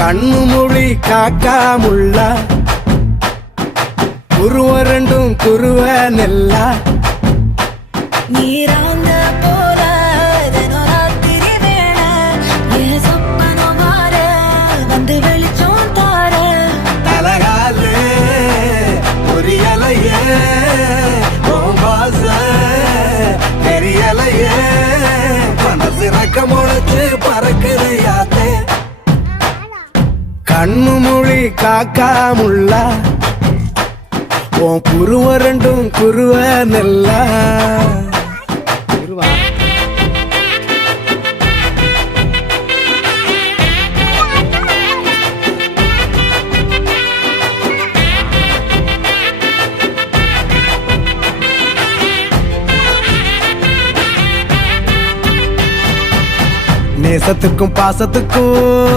கண்ணு மொழி காக்காமுள்ள குருவ ரெண்டும் குருவ நெல்லா நீராங்க போல தினராத்திரி வேண என் சொப்பனம் மாற வந்து வெளிச்சம் தார தலகாலே பொரியலையே ஓம்பாச தெரியலையே மனசு ரக்க முளைச்சு பறக்குதையாத்தே கண்ணு மொழி காக்காமுள்ள உன் குருவ ரெண்டும் குருவ நெல்லா நேசத்துக்கும் பாசத்துக்கும்